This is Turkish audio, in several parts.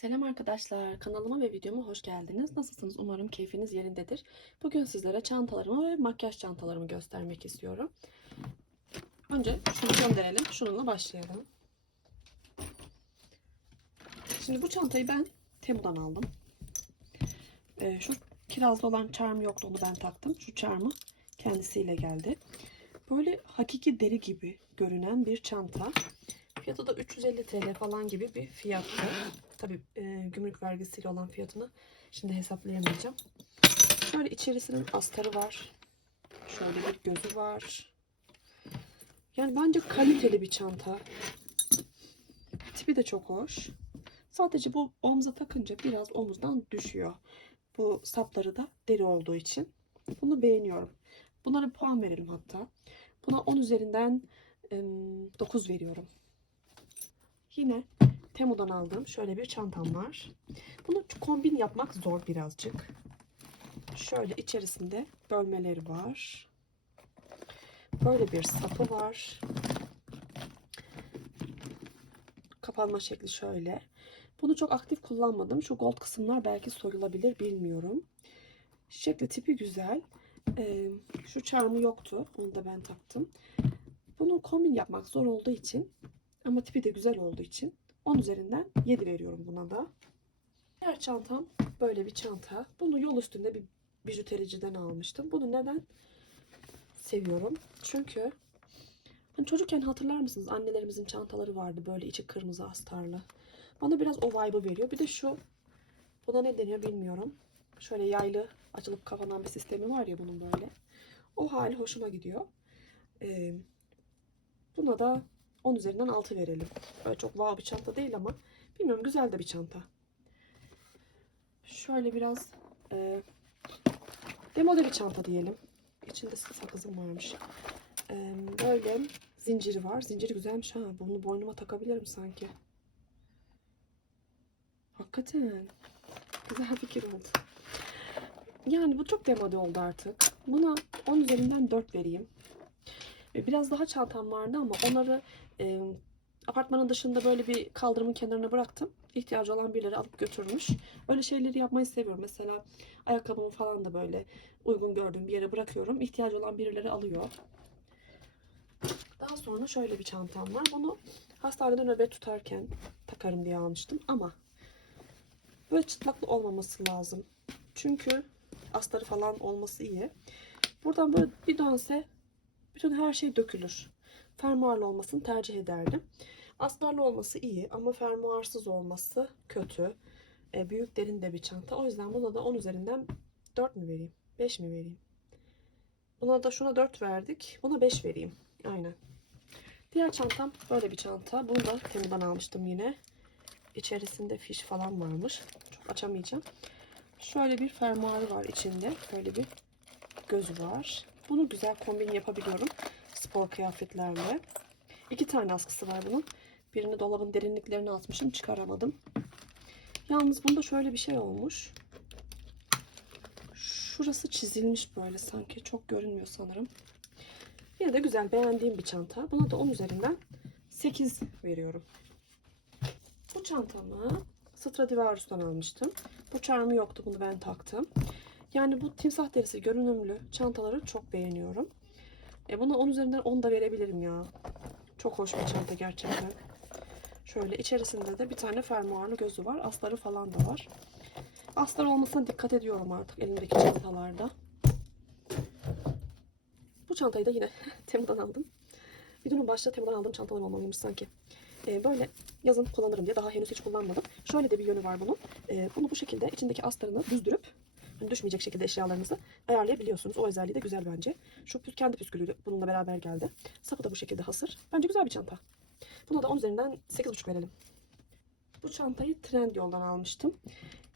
Selam arkadaşlar, kanalıma ve videoma hoş geldiniz. Nasılsınız? Umarım keyfiniz yerindedir. Bugün sizlere çantalarımı ve makyaj çantalarımı göstermek istiyorum. Önce şunu gönderelim. Şununla başlayalım. Şimdi bu çantayı ben Temu'dan aldım. Ee, şu kirazlı olan charm yoktu onu ben taktım. Şu charmı kendisiyle geldi. Böyle hakiki deri gibi görünen bir çanta. Fiyatı da 350 TL falan gibi bir fiyattı. Tabii e, gümrük vergisiyle olan fiyatını şimdi hesaplayamayacağım. Şöyle içerisinin astarı var. Şöyle bir gözü var. Yani bence kaliteli bir çanta. Tipi de çok hoş. Sadece bu omza takınca biraz omuzdan düşüyor. Bu sapları da deri olduğu için. Bunu beğeniyorum. Bunlara puan verelim hatta. Buna 10 üzerinden e, 9 veriyorum. Yine Temu'dan aldığım şöyle bir çantam var. Bunu kombin yapmak zor birazcık. Şöyle içerisinde bölmeleri var. Böyle bir sapı var. Kapanma şekli şöyle. Bunu çok aktif kullanmadım. Şu gold kısımlar belki soyulabilir bilmiyorum. Şekli tipi güzel. Ee, şu charmı yoktu. Onu da ben taktım. Bunu kombin yapmak zor olduğu için ama tipi de güzel olduğu için 10 üzerinden 7 veriyorum buna da. Diğer çantam böyle bir çanta. Bunu yol üstünde bir bijutericiden almıştım. Bunu neden seviyorum? Çünkü hani çocukken hatırlar mısınız? Annelerimizin çantaları vardı böyle içi kırmızı astarlı. Bana biraz o vibe'ı veriyor. Bir de şu buna ne deniyor bilmiyorum. Şöyle yaylı açılıp kapanan bir sistemi var ya bunun böyle. O hali hoşuma gidiyor. Ee, buna da 10 üzerinden 6 verelim. Böyle çok wow bir çanta değil ama bilmiyorum güzel de bir çanta. Şöyle biraz e, demode bir çanta diyelim. İçinde sakızım varmış. E, böyle zinciri var. Zinciri güzelmiş ha. Bunu boynuma takabilirim sanki. Hakikaten. Güzel fikir oldu. Yani bu çok demode oldu artık. Buna 10 üzerinden 4 vereyim. Biraz daha çantam vardı ama onları e, apartmanın dışında böyle bir kaldırımın kenarına bıraktım. İhtiyacı olan birileri alıp götürmüş. Öyle şeyleri yapmayı seviyorum. Mesela ayakkabımı falan da böyle uygun gördüğüm bir yere bırakıyorum. İhtiyacı olan birileri alıyor. Daha sonra şöyle bir çantam var. Bunu hastanede nöbet tutarken takarım diye almıştım ama böyle çıtlaklı olmaması lazım. Çünkü astarı falan olması iyi. Buradan böyle bir dönse bütün her şey dökülür. Fermuarlı olmasını tercih ederdim. Astarlı olması iyi ama fermuarsız olması kötü. E, büyük derin de bir çanta. O yüzden buna da 10 üzerinden 4 mü vereyim? 5 mi vereyim? Buna da şuna 4 verdik. Buna 5 vereyim. Aynen. Diğer çantam böyle bir çanta. Bunu da Temu'dan almıştım yine. İçerisinde fiş falan varmış. Çok açamayacağım. Şöyle bir fermuarı var içinde. Böyle bir gözü var. Bunu güzel kombin yapabiliyorum. Spor kıyafetlerle. İki tane askısı var bunun. Birini dolabın derinliklerine atmışım. Çıkaramadım. Yalnız bunda şöyle bir şey olmuş. Şurası çizilmiş böyle sanki. Çok görünmüyor sanırım. Yine de güzel beğendiğim bir çanta. Buna da 10 üzerinden 8 veriyorum. Bu çantamı Stradivarius'tan almıştım. Bu charmı yoktu. Bunu ben taktım. Yani bu timsah derisi görünümlü çantaları çok beğeniyorum. E buna 10 üzerinden 10 da verebilirim ya. Çok hoş bir çanta gerçekten. Şöyle içerisinde de bir tane fermuarlı gözü var. Asları falan da var. Aslar olmasına dikkat ediyorum artık elimdeki çantalarda. Bu çantayı da yine Temu'dan aldım. Videonun başta Temu'dan aldığım çantalar olmalıymış sanki. Ee, böyle yazın kullanırım diye daha henüz hiç kullanmadım. Şöyle de bir yönü var bunun. Ee, bunu bu şekilde içindeki astarını düzdürüp düşmeyecek şekilde eşyalarınızı ayarlayabiliyorsunuz. O özelliği de güzel bence. Şu kendi püskülüyle bununla beraber geldi. Sapı da bu şekilde hasır. Bence güzel bir çanta. Buna da 10 üzerinden 8,5 verelim. Bu çantayı Trendyol'dan almıştım.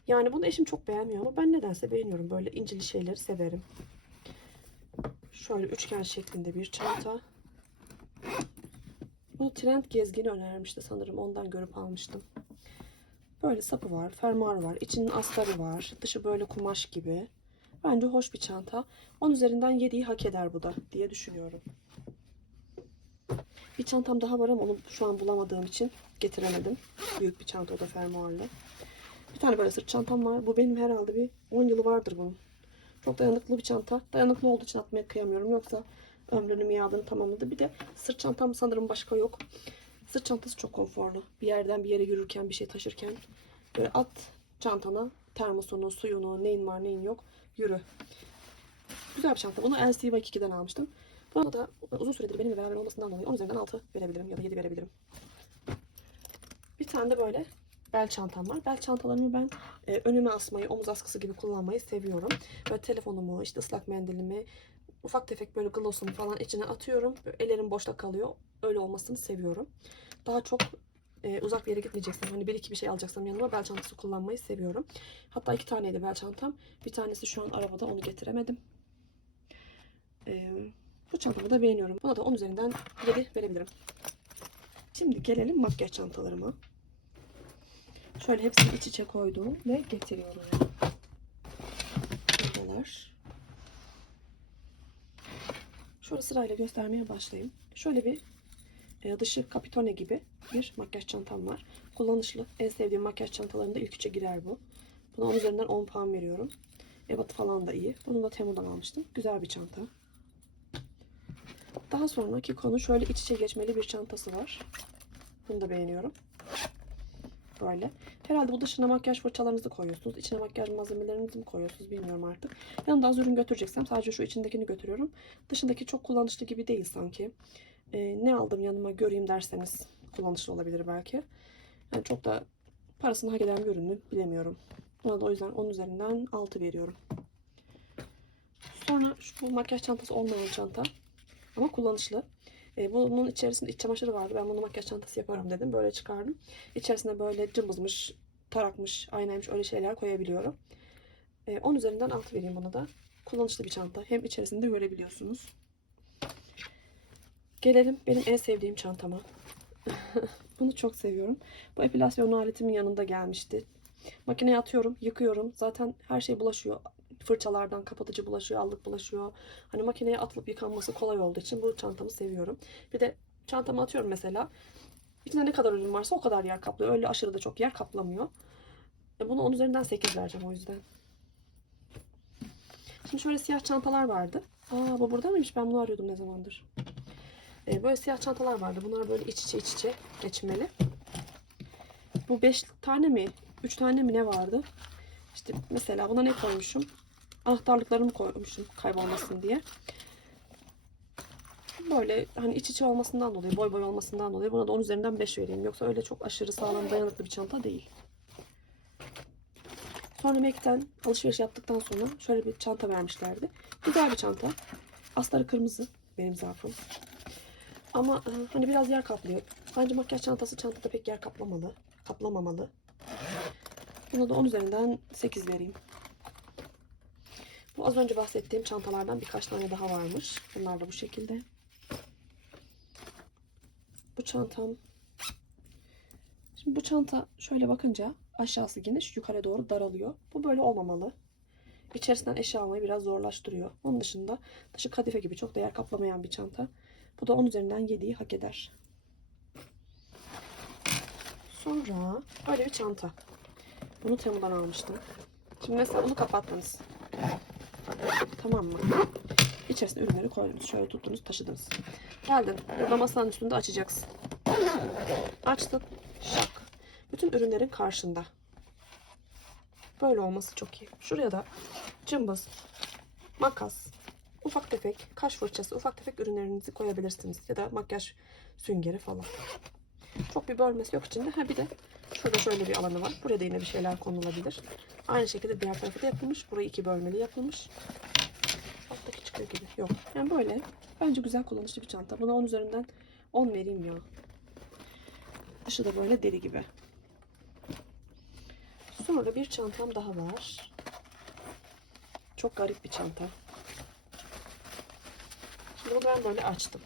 Yani bunu eşim çok beğenmiyor ama ben nedense beğeniyorum. Böyle incili şeyleri severim. Şöyle üçgen şeklinde bir çanta. Bunu Trend Gezgin'i önermişti sanırım. Ondan görüp almıştım. Böyle sapı var, fermuar var, içinin astarı var. Dışı böyle kumaş gibi. Bence hoş bir çanta. 10 üzerinden 7'yi hak eder bu da diye düşünüyorum. Bir çantam daha var ama onu şu an bulamadığım için getiremedim. Büyük bir çanta o da fermuarlı. Bir tane böyle sırt çantam var. Bu benim herhalde bir 10 yılı vardır bunun. Çok dayanıklı bir çanta. Dayanıklı olduğu için atmaya kıyamıyorum. Yoksa ömrünü miadını tamamladı. Bir de sırt çantam sanırım başka yok. Sırt çantası çok konforlu. Bir yerden bir yere yürürken, bir şey taşırken böyle at çantana termosunu, suyunu, neyin var neyin yok yürü. Güzel bir çanta. Bunu LC Bike 2'den almıştım. Buna da uzun süredir benimle beraber olmasından dolayı 10 üzerinden 6 verebilirim ya da 7 verebilirim. Bir tane de böyle bel çantam var. Bel çantalarımı ben e, önüme asmayı, omuz askısı gibi kullanmayı seviyorum. Böyle telefonumu, işte ıslak mendilimi, ufak tefek böyle glossumu falan içine atıyorum. Böyle ellerim boşta kalıyor. Öyle olmasını seviyorum. Daha çok e, uzak bir yere gitmeyeceksem, hani bir iki bir şey alacaksam yanıma bel çantası kullanmayı seviyorum. Hatta iki taneydi bel çantam. Bir tanesi şu an arabada, onu getiremedim. E, bu çantamı da beğeniyorum. Buna da 10 üzerinden 7 verebilirim. Şimdi gelelim makyaj çantalarıma. Şöyle hepsini iç içe koydum ve getiriyorum. Buradalar. Şöyle sırayla göstermeye başlayayım. Şöyle bir dışı kapitone gibi bir makyaj çantam var. Kullanışlı. En sevdiğim makyaj çantalarında ilk üçe girer bu. Buna 10 üzerinden 10 puan veriyorum. Ebat falan da iyi. Bunu da Temu'dan almıştım. Güzel bir çanta. Daha sonraki konu şöyle iç içe geçmeli bir çantası var. Bunu da beğeniyorum. Böyle. Herhalde bu dışına makyaj fırçalarınızı koyuyorsunuz. İçine makyaj malzemelerinizi mi koyuyorsunuz bilmiyorum artık. Yanımda az ürün götüreceksem sadece şu içindekini götürüyorum. Dışındaki çok kullanışlı gibi değil sanki. Ee, ne aldım yanıma göreyim derseniz kullanışlı olabilir belki. Yani çok da parasını hak eden bir ürün mü bilemiyorum. Buna da o yüzden 10 üzerinden 6 veriyorum. Sonra şu makyaj çantası olmayan çanta. Ama kullanışlı. E, bunun içerisinde iç çamaşırı vardı. Ben bunu makyaj çantası yaparım dedim. Böyle çıkardım. İçerisine böyle cımbızmış, tarakmış, aynaymış öyle şeyler koyabiliyorum. E, 10 üzerinden 6 vereyim buna da. Kullanışlı bir çanta. Hem içerisinde görebiliyorsunuz. Gelelim benim en sevdiğim çantama. bunu çok seviyorum. Bu epilasyon aletimin yanında gelmişti. Makineye atıyorum, yıkıyorum. Zaten her şey bulaşıyor fırçalardan kapatıcı bulaşıyor, allık bulaşıyor. Hani makineye atılıp yıkanması kolay olduğu için bu çantamı seviyorum. Bir de çantama atıyorum mesela. İçinde ne kadar ürün varsa o kadar yer kaplıyor. Öyle aşırı da çok yer kaplamıyor. E bunu 10 üzerinden 8 vereceğim o yüzden. Şimdi şöyle siyah çantalar vardı. Aa bu burada mıymış? Ben bunu arıyordum ne zamandır. E, böyle siyah çantalar vardı. Bunlar böyle iç içe iç içe geçmeli. Bu 5 tane mi? 3 tane mi ne vardı? İşte mesela buna ne koymuşum? Anahtarlıklarımı koymuşum kaybolmasın diye. Böyle hani iç içe olmasından dolayı, boy boy olmasından dolayı buna da 10 üzerinden 5 vereyim. Yoksa öyle çok aşırı sağlam dayanıklı bir çanta değil. Sonra Mac'ten alışveriş yaptıktan sonra şöyle bir çanta vermişlerdi. Güzel bir çanta. Astarı kırmızı benim zaafım. Ama e, hani biraz yer kaplıyor. Bence makyaj çantası çantada pek yer kaplamalı. Kaplamamalı. Buna da 10 üzerinden 8 vereyim. Bu az önce bahsettiğim çantalardan birkaç tane daha varmış. Bunlar da bu şekilde. Bu çantam. Şimdi bu çanta şöyle bakınca aşağısı geniş, yukarı doğru daralıyor. Bu böyle olmamalı. İçerisinden eşya almayı biraz zorlaştırıyor. Onun dışında dışı kadife gibi çok değer kaplamayan bir çanta. Bu da 10 üzerinden 7'yi hak eder. Sonra böyle bir çanta. Bunu Temu'dan almıştım. Şimdi mesela bunu kapattınız. Tamam mı? İçerisine ürünleri koydunuz. Şöyle tuttunuz, taşıdınız. Geldin. Burada masanın üstünde açacaksın. Açtın. Şak. Bütün ürünlerin karşında. Böyle olması çok iyi. Şuraya da cımbız, makas, ufak tefek, kaş fırçası, ufak tefek ürünlerinizi koyabilirsiniz. Ya da makyaj süngeri falan. Çok bir bölmesi yok içinde. Ha bir de şurada şöyle bir alanı var. Buraya da yine bir şeyler konulabilir. Aynı şekilde diğer tarafı da yapılmış. Burayı iki bölmeli yapılmış. Alttaki çıkıyor gibi. Yok. Yani böyle. Bence güzel kullanışlı bir çanta. Buna 10 üzerinden 10 vereyim ya. Dışı da böyle deri gibi. Sonra bir çantam daha var. Çok garip bir çanta. Bunu ben böyle açtım.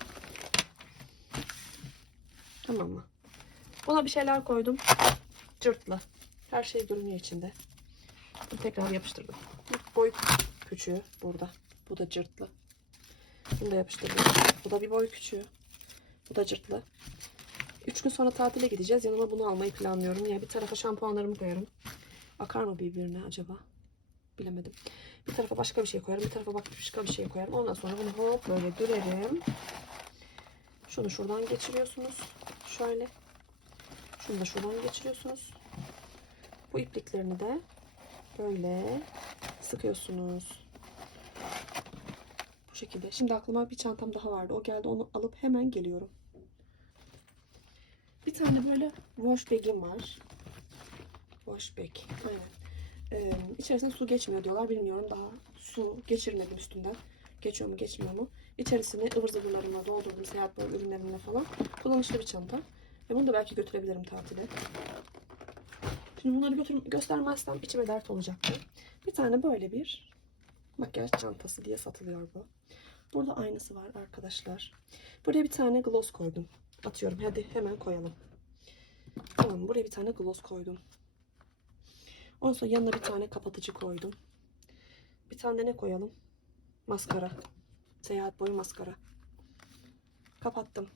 Tamam mı? Buna bir şeyler koydum. Cırtlı. Her şey görünüyor içinde. Bunu tekrar yapıştırdım. Boy küçüğü burada. Bu da cırtlı. Bunu da yapıştırdım. Bu da bir boy küçüğü. Bu da cırtlı. Üç gün sonra tatile gideceğiz. Yanıma bunu almayı planlıyorum. Yani bir tarafa şampuanlarımı koyarım. Akar mı birbirine acaba? Bilemedim. Bir tarafa başka bir şey koyarım. Bir tarafa başka bir şey koyarım. Ondan sonra bunu hop böyle dürerim. Şunu şuradan geçiriyorsunuz. Şöyle. Şunu da şuradan geçiriyorsunuz. Bu ipliklerini de böyle sıkıyorsunuz. Bu şekilde. Şimdi aklıma bir çantam daha vardı. O geldi. Onu alıp hemen geliyorum. Bir tane böyle wash bag'im var. Wash bag. Aynen. Ee, içerisine su geçmiyor diyorlar. Bilmiyorum daha su geçirmedim üstünden. Geçiyor mu geçmiyor mu? İçerisine ıvır zıvırlarımla doldurdum. Seyahat boyu ürünlerimle falan. Kullanışlı bir çanta. Ve bunu da belki götürebilirim tatile. Şimdi bunları götür göstermezsem içime dert olacaktı. Bir tane böyle bir makyaj çantası diye satılıyor bu. Burada aynısı var arkadaşlar. Buraya bir tane gloss koydum. Atıyorum. Hadi hemen koyalım. Tamam buraya bir tane gloss koydum. Ondan sonra yanına bir tane kapatıcı koydum. Bir tane de ne koyalım? Maskara. Seyahat boyu maskara. Kapattım.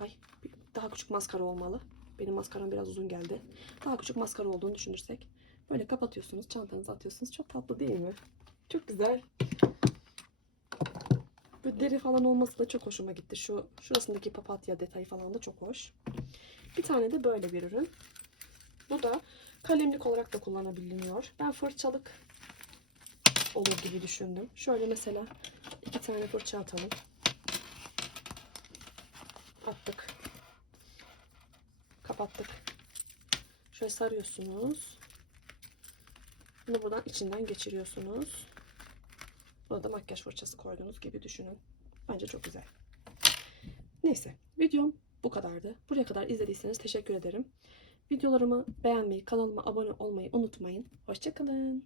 Ay daha küçük maskara olmalı. Benim maskaram biraz uzun geldi. Daha küçük maskara olduğunu düşünürsek. Böyle kapatıyorsunuz. Çantanıza atıyorsunuz. Çok tatlı değil mi? Çok güzel. Böyle deri falan olması da çok hoşuma gitti. Şu şurasındaki papatya detayı falan da çok hoş. Bir tane de böyle bir ürün. Bu da kalemlik olarak da kullanabiliyor. Ben fırçalık olur gibi düşündüm. Şöyle mesela iki tane fırça atalım. Attık. Kapattık. Şöyle sarıyorsunuz. Bunu buradan içinden geçiriyorsunuz. Burada da makyaj fırçası koyduğunuz gibi düşünün. Bence çok güzel. Neyse videom bu kadardı. Buraya kadar izlediyseniz teşekkür ederim. Videolarımı beğenmeyi, kanalıma abone olmayı unutmayın. Hoşçakalın.